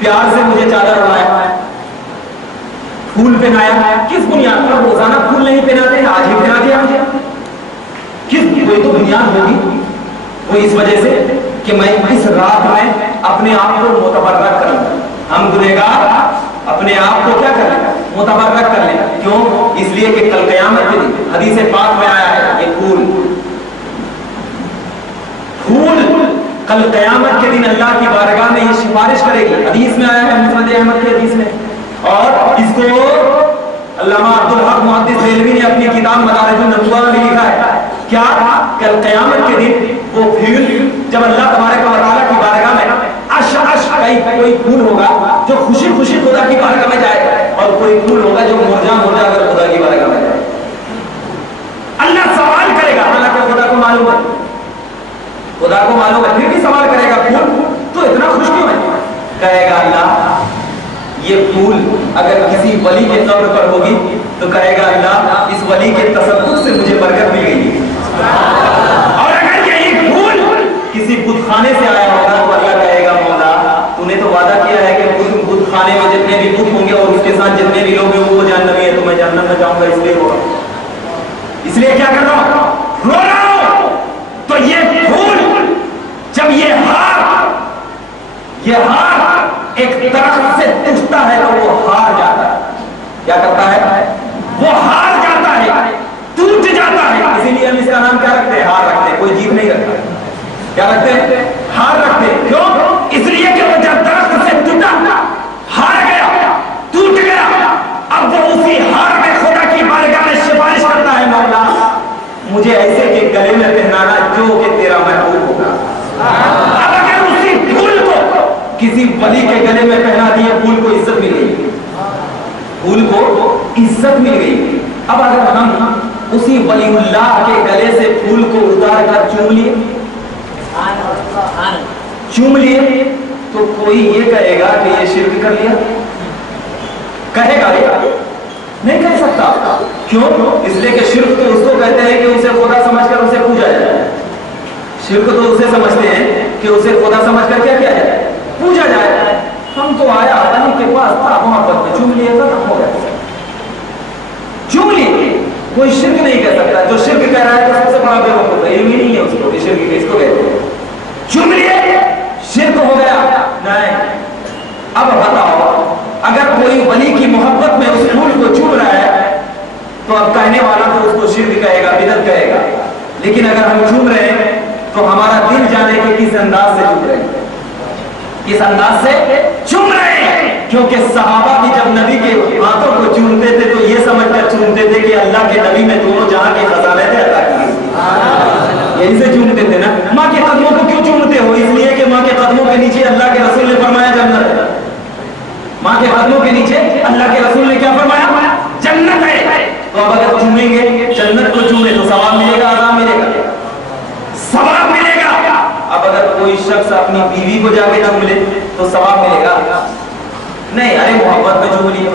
प्यार से मुझे चादर उड़ाया, फूल पहनाया, किस बुनियाद पर? रोजाना फूल नहीं पहनाते, आज ही पहना दिया मुझे। किस, कोई तो बुनियाद होगी। वो इस वजह से कि मैं इस रात में अपने आप को मुतबर्रक कर लूं। हम गुनहगार अपने आप को क्या कर लें? मुतबर्रक कर लें। क्यों? इसलिए कि कल क़यामत के दिन हदीस पाक में आया है, ये फूल कल क़यामत के दिन अल्लाह की बारगाह में ये सिफारिश करेगी। हदीस में आया है, मुस्नद अहमद की हदीस में, और इसको अल्लामा अब्दुल हक मुहद्दिस रेलवी ने अपनी किताब मदारिजुन नबुव्वा में लिखा है। क्या? कल क़यामत के दिन वो फूल जब अल्लाह तबारक व तआला की बारगाह में कोई फूल होगा जो खुशी खुशी खुदा की बारगाह में जाएगा, और कोई फूल होगा जो मुरझा मुरझा कर खुदा की बारगाह में जाएगा। अल्लाह सवाल करेगा, हालांकि खुदा को मालूम है, खुदा को मालूम है, फिर भी सवाल करेगा, फूल तो इतना खुश क्यों है? कहेगा अल्लाह ये फूल अगर किसी वली के कब्र पर होगी तो कहेगा अल्लाह इस वली के तसब्बुत से मुझे बरकत मिल गई। और अगर यही फूल किसी बुतखाने से आया होगा तो अल्लाह कहेगा मौला तूने तो वादा किया है कि बुतखाने में जितने भी बुत होंगे और उसके साथ जितने भी लोग होंगे वो जहन्नमी है, तो मैं जहन्नम में जाऊंगा, इसलिए होगा, इसलिए क्या कर रहा हूं? रो रहा हूं। तो ये फूल जब ये हार एक दरख्त से टूटता है तो वो हार जाता है। क्या करता है? वो हार जाता है, टूट जाता है। इसीलिए हम इसका नाम क्या रखते हैं? हार रखते हैं। कोई जीत नहीं रखता। क्या रखते हैं? हार रखते हैं। क्यों? इसलिए कि वो जब दरख्त से टूटा, हार गया, टूट गया, अब वो उसी हार में खुदा की बारगाह में सिफारिश करता है, मौला मुझे ऐसे के गले में पहनाना जो कि तेरा महबूब होगा। अब अगर उसी फूल को किसी वली के गले में पहना दिए, फूल को इज्जत मिल गई, फूल को इज्जत मिल गई। अब अगर हम उसी वलीउल्लाह के गले से फूल को उतार कर चूम लिए तो कोई ये कहेगा कि ये शिर्क कर लिया? कहेगा? नहीं कह सकता। क्यों? इसलिए कि शिर्क तो उसको कहते हैं कि उसे खुदा समझकर उसे पूजा जाए। शिर्क तो उसे समझते हैं कि उसे खुदा समझकर क्या किया जाए? पूजा जाए। हम तो आया वली के पास था, मोहब्बत में चूम लिए, खत्म हो गया, चूम लिए। कोई शिर्क नहीं कह सकता। जो शिर्क कह रहा है तो सबसे बड़ा बेवकूफ है, इल्म ही नहीं है उसको कि शिर्क किसको कहते हैं। चूम लिए, शिर्क हो गया? नहीं। अब बताओ, अगर कोई वली की मोहब्बत में उस फूल को चूम रहा है तो अब कहने वाला तो उसको शिर्क कहेगा, बिदअत कहेगा। लेकिन अगर हम चूम रहे हैं तो हमारा दिल जाने के किस अंदाज से चूम रहे हैं, किस अंदाज से चूम रहे हैं। क्योंकि सहाबा भी जब नबी के हाथों को चूमते थे तो ये समझकर चूमते थे कि अल्लाह के नबी में दोनों जहां के खजाने थे अता किए, यही से चूमते थे ना। माँ के कदमों को क्यों चूमते हो? इसलिए कि माँ के कदमों के नीचे अल्लाह के रसूल ने फरमाया जन्नत है। माँ के कदमों के नीचे अल्लाह के रसूल ने क्या फरमाया? जन्नत है। तो अब अगर चूमेंगे, जन्नत को चूमे तो सवाब मिलेगा, आराम मिलेगा, सवाब मिलेगा। अब अगर कोई शख्स अपनी बीवी को जाके चूम ले तो सवाब मिलेगा? नहीं, अरे मोहब्बत में चूम लिया।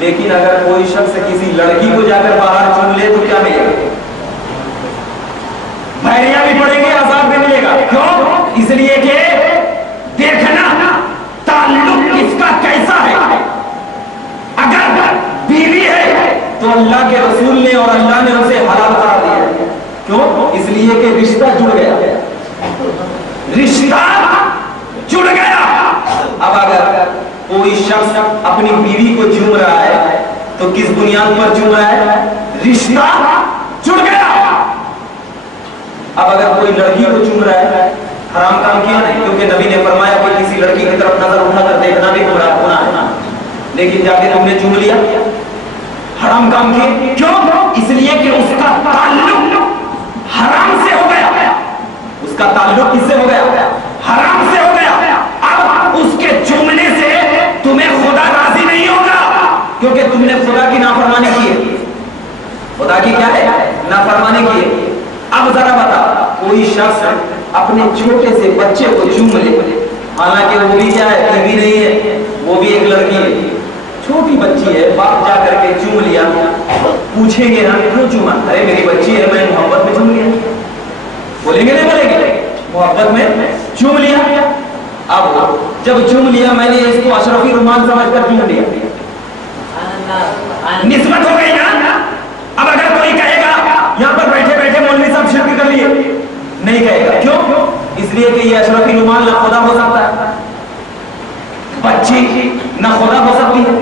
लेकिन अगर कोई शख्स किसी लड़की को जाकर बाहर चूम ले तो क्या मिलेगा? भैरिया भी पड़ेंगे, अजाब भी मिलेगा। क्यों? इसलिए कि देखना ताल्लुक किसका कैसा है। अगर बीवी है तो अल्लाह के रसूल ने और अल्लाह ने उसे हलाल करार दिया। क्यों? इसलिए कि रिश्ता जुड़ गया, रिश्ता जुड़ गया। अब अगर कोई शख्स अपनी बीवी को चूम रहा है तो किस बुनियाद पर चूम रहा है? रिश्ता जुड़ गया। अब अगर कोई लड़की को चूम रहा है, हराम काम किया नहीं, क्योंकि नबी ने फरमाया कि किसी लड़की की तरफ नजर उठाकर देखना भी गुनाह है। लेकिन जाके तुमने चूम लिया, हराम काम किए। क्यों? इसलिए कि उसका ताल्लुक हराम से हो गया, उसका ताल्लुक किससे हो गया? हराम से हो गया। अब उसके चूमने से तुम्हें खुदा राजी नहीं होगा, क्योंकि तुमने खुदा की नाफरमानी की है। खुदा की क्या है? नाफरमानी की है। अब जरा बता, कोई शख्स अपने छोटे से बच्चे को चूम ले, हालांकि वो भी क्या है? बीवी नहीं है, वो भी एक लड़की है, छोटी बच्ची है, बाप जा करके चूम लिया। पूछेंगे हम क्यों चूमा? अरे मेरी बच्ची है, मैं मोहब्बत में चूम लिया। बोलेंगे नहीं बोलेंगे? मोहब्बत में चूम लिया। अब जब चूम लिया मैंने, इसको अशरफी रुमान समझकर चूम लिया, निस्बत हो गई ना। अब अगर कोई कहेगा यहां पर बैठे बैठे मौलवी साहब शिरक कर लिए, नहीं कहेगा। क्यों? इसलिए कि ये अशरफी रुमान ना खुदा हो सकता है, बच्ची ना खुदा हो सकती है,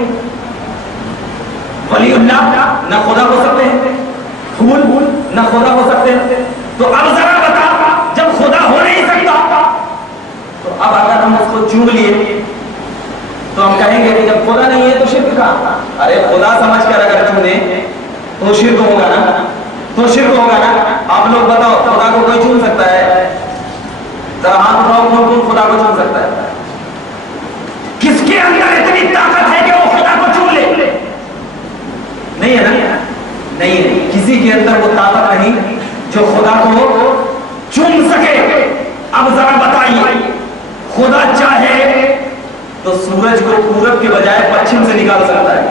वलीउल्लाह ना खुदा हो सकते हैं, फूल ना खुदा हो सकते हैं। तो अब जरा बता, जब खुदा हो नहीं सकता तो अब अगर हम उसको चूम लिए तो हम कहेंगे कि जब खुदा नहीं है तो शिर्क कहां? अरे खुदा समझकर अगर चूमे तो शिर्क होगा ना, तो शिर्क होगा ना। आप लोग बताओ, खुदा को कोई चूम सकता है? जरा हाथ उठाओ, कौन कौन खुदा को चूम सकता है? किसके अंदर इतनी ताकत है कि वो खुदा को चूम ले? नहीं है ना, नहीं है। किसी के अंदर वो ताकत नहीं जो खुदा को चूम सके। अब जरा बताइए, खुदा चाहे तो सूरज को पूरब के बजाय पश्चिम से निकाल सकता है,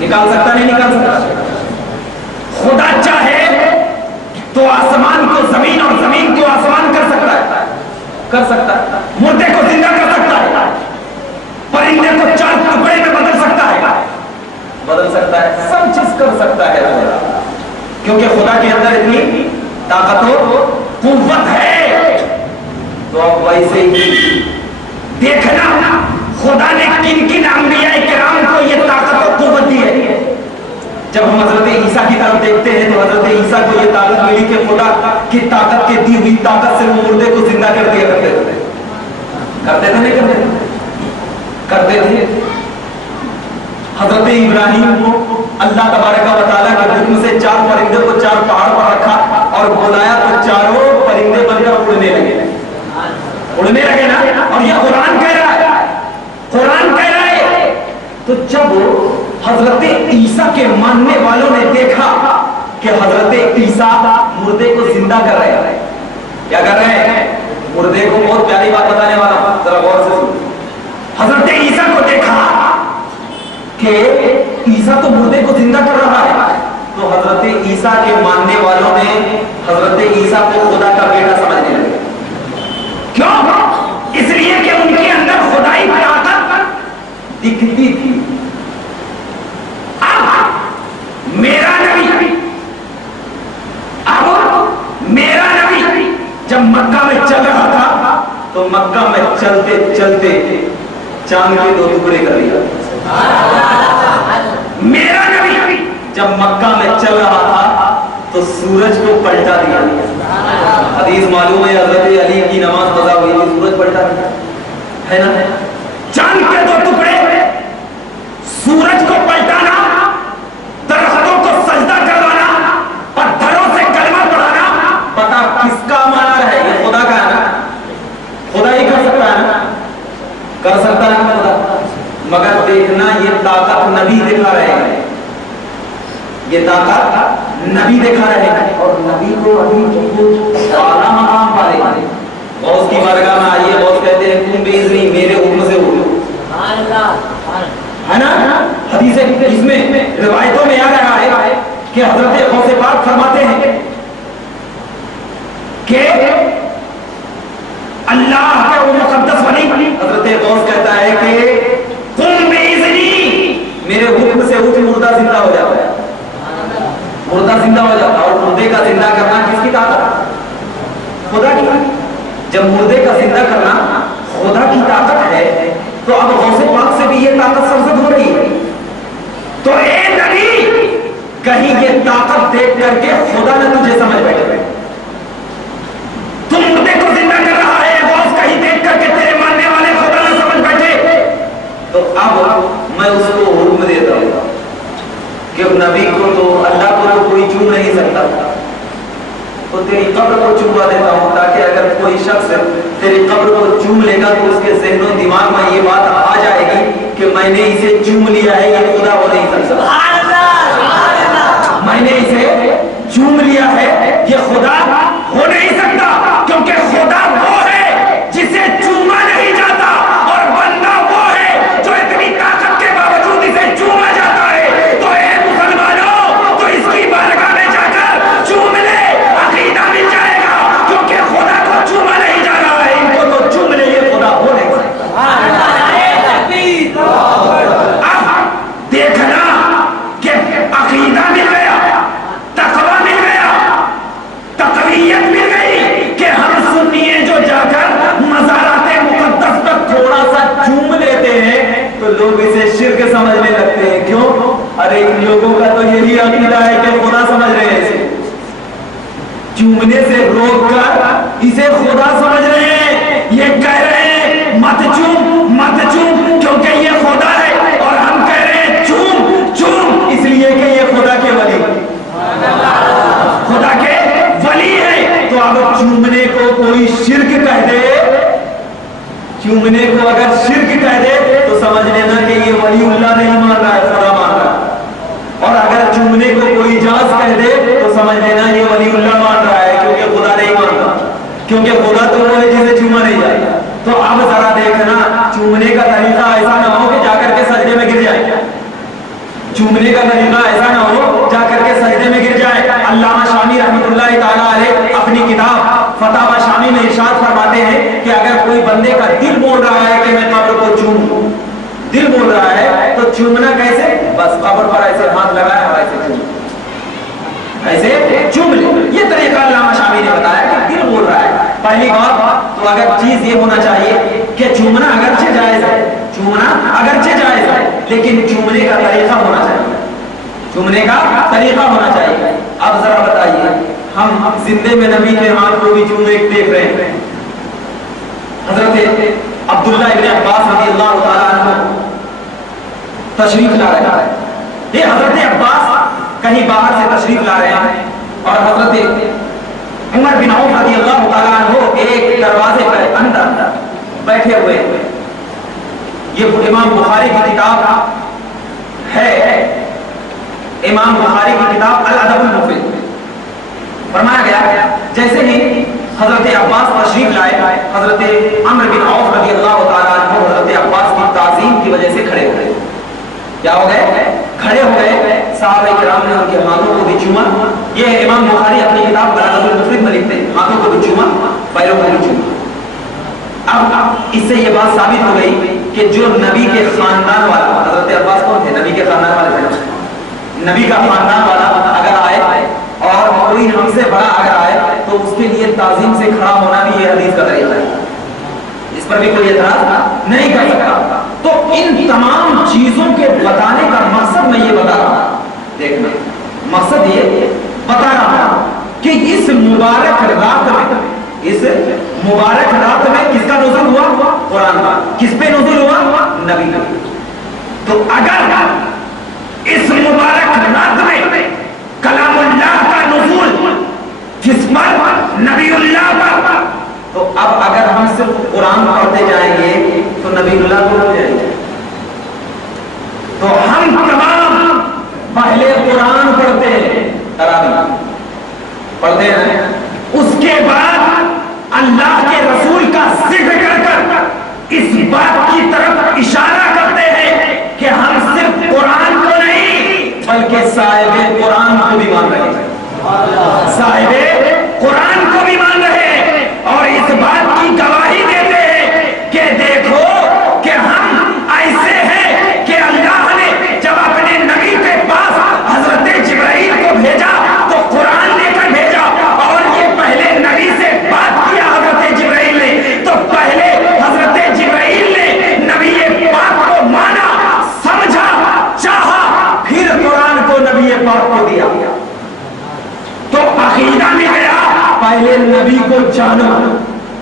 निकाल सकता नहीं निकाल सकता? खुदा चाहे तो आसमान को जमीन और जमीन को आसमान कर सकता है, कर सकता है। मुर्दे को जिंदा कर सकता है, परिंदे को 4 टुकड़े में बदल सकता है, बदल सकता है, सब चीज कर सकता है खुदा, क्योंकि खुदा के अंदर इतनी ताकत और कुव्वत है। तो अब वैसे ही देखना खुदा ने किन किन अंबिया किराम को ये ताकत और कुव्वत दी है। जब हम हजरत ईसा की तरफ देखते हैं तो हजरत ईसा को ये ताकत मिली कि खुदा की ताकत के दी हुई ताकत से वो मुर्दे को जिंदा कर दिया करते थे, करते थे नहीं करते थे। हजरत इब्राहिम को अल्लाह तबारक व तआला के हुक्म से 4 परिंदे को 4 पहाड़ पर रखा और बुलाया तो चारों परिंदे बनकर उड़ने लगे, उड़ने लगे ना। और ये कुरान कह रहा है, कुरान कह रहा है। तो जब हजरत ईसा के मानने वालों ने देखा कि हजरत ईसा मुर्दे को जिंदा कर रहे हैं, क्या कर रहे हैं? मुर्दे को, बहुत प्यारी बात बताने वाला, जरा गौर से सुनो। हजरत ईसा को देखा कि ईसा तो मुर्दे को जिंदा कर रहा है, तो हजरत ईसा के मानने वालों ने हजरत ईसा को खुदा का बेटा समझने लगे। क्यों? इसलिए कि उनके अंदर खुदाई ताकत दिखती थी। अब मेरा नबी जब मक्का में चल रहा था तो मक्का में चलते चलते चांद के 2 टुकड़े कर दिया। मेरा नबी जब मक्का में चल रहा था तो सूरज को पलटा दिया। हदीस मालूम है, हजरत अली की नमाज कज़ा हुई थी, सूरज पलटा दिया है ना। चांद के 2 टुकड़े, सूरज को पलटाना, दरख्तों को सजदा करवाना, पत्थरों से कलमा पढ़ाना, पता किसका माना है? ये खुदा का है ना, खुदा ही कर सकता है ना, कर सकता है खुदा। मगर देखना ये ताकत नबी दिखा रहे हैं, ये ताकत नबी दिखा रहे हैं। और नबी को अभी आला मकाम पा रहे, और उसकी बारगाह में आइए, बहुत कहते हैं तुम बेइज्जती मेरे हुक्म से हो, है ना। हदीस इसमें रिवायतों में आ रहा है कि हजरत गौसे पाक फरमाते हैं कि अल्लाह के वो मुकद्दस वली हजरत गौस कहता है कि तुम बेइज्जती मेरे हुक्म से उठ, मुर्दा जिंदा हो जाता है, मुर्दा जिंदा हो जाता है। और मुर्दे का जिंदा करना किसकी ताकत? खुदा की। जब मुर्दे का जिंदा करना खुदा की ताकत है तो अब गौसे पाक से भी ये ताकत सरजद हो रही है। तो ए नबी, कहीं ये ताकत देख करके खुदा ने तुझे समझ बैठे, तुम मुर्दे को जिंदा कर रहा है, गौस कहीं देख करके तेरे मानने वाले खुदा ने समझ बैठे। तो अब मैं उसको हुक्म देता हूं कि नबी को तो अल्लाह को तो कोई चूम नहीं सकता, तो तेरी कब्र को चूमा देता हूं, ताकि अगर कोई शख्स तेरी कब्र को चूम लेगा तो उसके ज़हन और दिमाग में ये बात आ जाएगी कि मैंने इसे चूम लिया है, ये खुदा हो नहीं सकता। मैंने इसे चूम लिया है, ये खुदा हो नहीं सकता, क्योंकि खुदा वो है जिसे चूमा नहीं जाता, और बंदा वो है जो इतनी ताकत के बावजूद इसे चूमा जाता है। तो ए मुसलमानों, तो इसकी बारगाह में जाकर चूम ले, अकीदा मिल जाएगा, क्योंकि खुदा को चूमा नहीं जा रहा है, इनको तो चूम ले, ये खुदा हो समझने लगते हैं। क्यों? अरे इन लोगों का तो यही अकीदा है कि खुदा समझ रहे हैं इसे, चूमने से रोककर इसे खुदा समझ रहे हैं। ये कह रहे हैं मत चूम मत चूम क्योंकि ये खुदा है, और हम कह रहे हैं चूम चूम इसलिए कि ये खुदा के वली, खुदा के वली है। तो अब चूमने को कोई शिर्क कह दे, चूमने को अगर शिर्क कह दे तो समझ लेना कि ये वलीउल्लाह नहीं मान रहा है, खुदा मान रहा है। और अगर चूमने को कोई जायज कह दे तो समझ लेना ये वलीउल्लाह मान रहा है, क्योंकि खुदा नहीं मानता, क्योंकि खुदा तो वो है जिसे चूमा नहीं जाता। तो अब जरा देखना, चूमने का तरीका ऐसा ना हो कि जाकर के सजदे में गिर जाए, चूमने का तरीका ऐसा ना हो जाकर के सजदे में गिर जाए। अल्लामा शामी रहमतुल्लाह ताला अलैह अपनी किताब फतावा शामी में इरशाद फरमाते हैं कि अगर कोई बंदे का दिल बोल रहा है कि मैं कब्र को चूमूं, दिल बोल रहा है तो चूमना कैसे? बस कब्र पर ऐसे हाथ लगाया और ऐसे चूम, ऐसे चूम ले। ये तरीका अल्लामा शामी ने बताया कि दिल बोल रहा है। पहली बात तो अगर चीज ये होना चाहिए कि चूमना अगरचे जायज है, चूमना अगरचे जायज है, लेकिन चूमने का तरीका होना चाहिए, चूमने का तरीका होना चाहिए। अब जरा बताइए, हम जिंदे में नबी के हाथ को भी चूमे देख रहे हैं। हजरत अब्दुल्लाह इब्न अब्बास रज़ियल्लाहु ताला अन्हु तशरीफ ला रहे हैं। ये हजरत अब्बास कहीं बाहर से तशरीफ ला रहे हैं और हजरत उमर बिन औफ रज़ियल्लाहु ताला अन्हु एक दरवाजे पर अंदर बैठे हुए। ये इमाम बुखारी की किताब है, इमाम बुखारी की किताब अल अदबुल मुफीद। फरमाया गया जैसे ही हजरत अब्बास तशरीफ लाए, हजरत अम्र बिन औफ रज़ियल्लाहु ताला अन्हु हजरत अब्बास की ताज़ीम की वजह से खड़े हो गए। क्या हो गए? खड़े हो गए। सहाबा किराम ने उनके हाथों को भी चूमा। ये इमाम बुखारी अपनी किताब अल अदबुल मुफीद में लिखते हैं, हाथों को भी चूमा, पैरों को भी चूमा। अब इससे ये बात साबित हो गई कि जो नबी के खानदान वाला, हजरत अब्बास कौन थे? नबी के खानदान वाले थे। नबी का खानदान वाला अगर आए और कोई हमसे बड़ा अगर आए तो उसके लिए ताजीम से खड़ा होना भी ये हदीस का तरीका है, इस पर भी कोई एतराज नहीं कर सकता। तो इन तमाम चीजों के बताने का मकसद मैं ये बता रहा हूं, देखना मकसद ये बता रहा हूं कि इस मुबारक रात में, इस मुबारक रात में किसका नुज़ुल हुआ? कुरान का। किस पे नुज़ुल हुआ? नबी का। तो अगर इस मुबारक रात में कलामुल्लाह का नुज़ूल जिस पर? नबीउल्लाह पर। तो अब अगर हम सिर्फ कुरान पढ़ते जाएंगे तो नबीउल्लाह को भूल जाएंगे। तो हम तमाम पहले कुरान पढ़ते हैं, तरावी पढ़ते हैं, उसके बाद अल्लाह के रसूल का जिक्र कर इस बात की तरफ इशारा करते हैं कि हम सिर्फ कुरान को नहीं बल्कि साहिबे कुरान को भी मान रहे हैं, साहिबे कुरान को भी मान रहे हैं, और इस बात की गवाही देते हैं कि देखो कि हम ऐसे हैं कि अल्लाह ने जब अपने नबी के पास हजरत जिब्राइल को भेजा तो कुरान लेकर भेजा, और ये पहले नबी से बात किया हजरत जिब्राइल ने, तो पहले हजरत जिब्राइल ने नबी पाक को माना, समझा, चाहा, फिर कुरान को नबी पाक को दिया। तो अकीदा में गया, पहले नबी को जानो,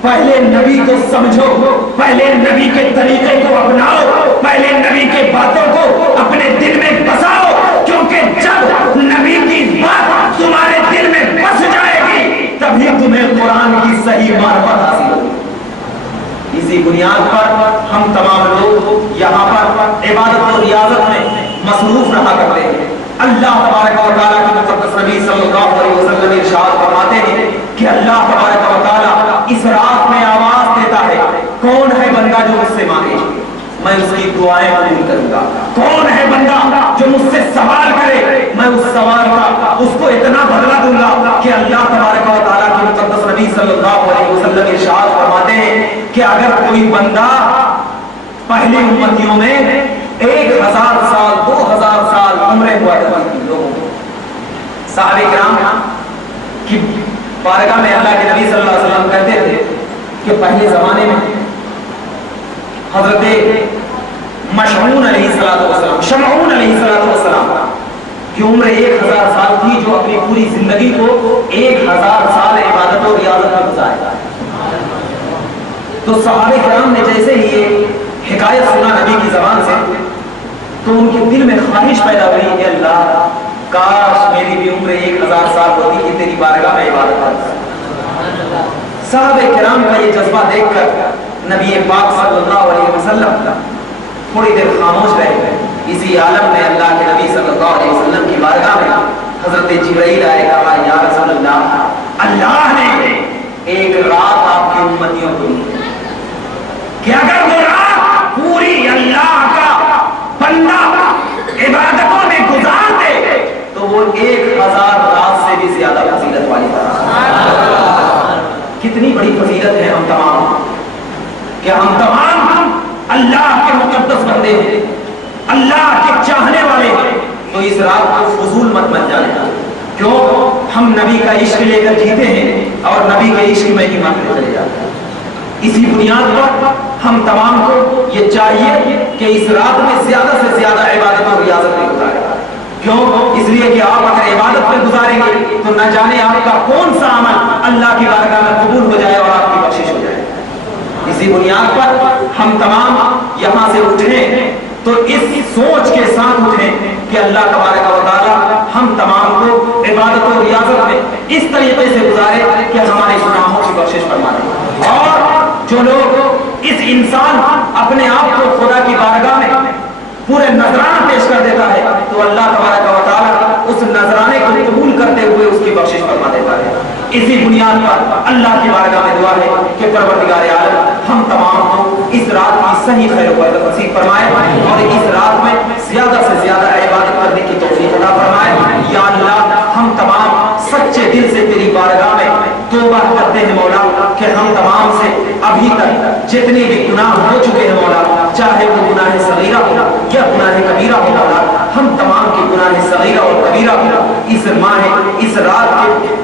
पहले नबी को समझो, पहले नबी के तरीके को अपनाओ, पहले नबी के बातों को अपने दिल में बसाओ, क्योंकि जब नबी की बात तुम्हारे दिल में बस जाएगी तभी तुम्हें कुरान की सही मार्फत हासिल होगी। इसी बुनियाद पर हम तमाम लोग यहाँ पर इबादत और रियाजत में मसरूफ रहा करते हैं। अल्लाह तबारक व तआला के मुक़द्दस नबी सल्लल्लाहु अलैहि वसल्लम इरशाद फरमाते हैं कि अल्लाह तबारक व तआला इस रात में आवाज देता है, कौन है बंदा जो मुझसे मांगे, मैं उसकी दुआएं कबूल करूंगा। कौन है बंदा जो मुझसे सवाल करे, मैं उस सवाल का उसको इतना बदला दूंगा कि अल्लाह तबारक व तआला के मुक़द्दस नबी सल्लल्लाहु अलैहि वसल्लम इरशाद फरमाते हैं कि अगर कोई बंदा पहली उम्मतियों में 1000 साल 2000 साल उम्रें हुआ करती थी लोगों को, साहबे किराम की बारगाह में अल्लाह के नबी सल्लल्लाहु अलैहि वसल्लम कहते थे कि पहले जमाने में हजरत مشعون علیہ السلام، شمعون علیہ السلام کی عمر 1000 سال تھی، جو اپنی پوری زندگی کو 1000 سال عبادت و ریاضت میں گزارے. تو صحابہ کرام نے جیسے ہی یہ حکایت سنا نبی کی زبان سے تو ان کے دل میں خواہش پیدا ہوئی کہ اللہ کاش میری بھی عمر 1000 سال ہوتی کہ تیری بارگاہ میں عبادت کرتا. صحابہ کرام کا یہ جذبہ دیکھ کر نبی پاک صلی اللہ علیہ وسلم تھوڑی دیر خاموش رہے. اسی عالم میں اللہ کے نبی صلی اللہ علیہ وسلم کی بارگاہ میں حضرت جبرائیل آئے، کہا یا رسول اللہ، اللہ نے ایک رات آپ کی امتیوں کو دی کہ اگر وہ رات پوری اللہ کا بندہ عبادتوں میں گزار دے تو وہ 1000 رات سے بھی زیادہ فضیلت والی بات. کتنی بڑی فضیلت ہے ہم تمام کہ ہم تمام اللہ کے مقدس بندے ہیں، اللہ کے چاہنے والے ہیں. تو اس رات کو فضول مت بن جانے، کیوں ہم نبی کا عشق لے کر جیتے ہیں اور نبی کے عشق میں ہی مرتے چلے جاتے ہیں. اسی بنیاد پر ہم تمام کو یہ چاہیے کہ اس رات میں زیادہ سے زیادہ عبادت اور ریاضت میں گزاریں. کیوں؟ اس لیے کہ آپ اگر عبادت میں گزاریں گے تو نہ جانے آپ کا کون سا عمل اللہ کی بارگاہ میں قبول ہو جائے اور آپ کی بخشش ہو جائے. اسی بنیاد پر ہم تمام یہاں سے اٹھیں تو اس سوچ کے ساتھ اٹھیں کہ اللہ تبارک و تعالی ہم تمام کو عبادت و ریاضت میں اس طریقے سے گزارے کہ ہمارے گناہوں کی بخشش فرما دے. اور جو لوگ اس انسان اپنے آپ کو خدا کی بارگاہ میں پورے نذرانہ پیش کر دیتا ہے تو اللہ تبارک و تعالی اس نذرانے کو قبول کرتے ہوئے اس کی بخشش فرما دیتا ہے. اسی بنیاد پر اللہ کی بارگاہ میں دعا ہے کہ پروردگار عالم ہم تمام کو اس رات کی صحیح خیر و برکت نصیب فرمائے اور اس رات میں زیادہ سے زیادہ عبادت کرنے کی توفیق عطا فرمائے. یا اللہ ہم تمام سچے دل سے تیری بارگاہ میں توبہ کرتے ہیں مولا کہ ہم تمام سے ابھی تک جتنے بھی گناہ ہو چکے ہیں مولا، چاہے وہ گناہ صغیرہ ہو یا گناہ کبیرہ ہو مولا، ہم تمام کے گناہ صغیرہ اور کبیرہ ہو اس ماہ اس رات کے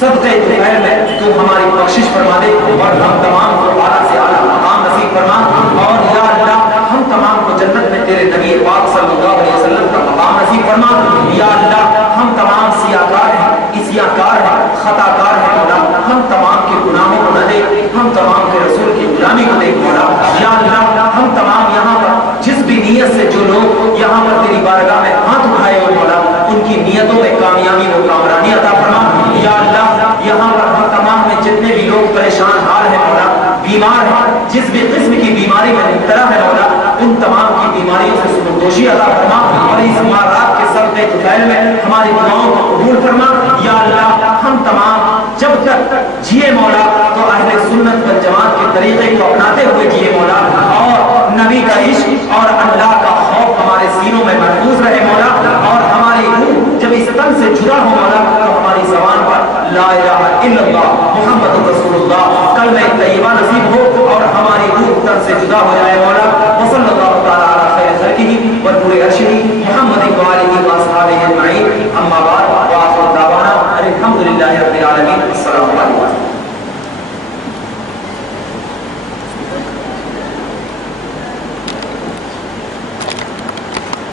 صدقے خیر میں تو ہماری بخشش فرما دے اور ہم تمام کو اعلیٰ سے اعلیٰ مقام نصیب فرما. اور یا اللہ ہم تمام کو جنت میں تیرے نبی پاک صلی اللہ علیہ وسلم کا مقام نصیب فرما. یا اللہ ہم تمام سیاکار ہیں، اسیاکار ہیں، خطا کار ہیں مولا، ہم تمام کے گناہوں کو نہ دے، ہم تمام کے رسول کی غلامی کو دیکھ مولا. یا اللہ ہم تمام یہاں پر جس بھی نیت سے جو لوگ یہاں پر تیری بارگاہ میں ہاتھ اٹھائے ہوئے مولا، ان کی نیتوں میں کامیابی و کامرانی عطا فرما. یا اللہ یہاں پر ہم تمام میں جتنے بھی لوگ پریشان حال ہیں مولا، بیمار ہیں، جس بھی قسم کی بیماری میں مبتلا ہے مولا، ان تمام کی بیماریوں سے سبکدوشی عطا فرما اور اس رات کے صدقے طفیل میں ہماری دعاؤں کو قبول فرما. یا اللہ ہم تمام جب تک جیے مولا تو اہل سنت والجماعت کے طریقے کو اپناتے ہوئے جیے مولا، اور نبی کا عشق اور اللہ کا خوف ہمارے سینوں میں محفوظ رہے مولا. اور ہماری روح جب اس تن سے جدا ہو مولا تو ہماری زبان پر لا الہ الا اللہ محمد رسول اللہ کلمہ طیبہ نصیب ہو اور ہماری روح تن سے جدا ہو جائے مولا.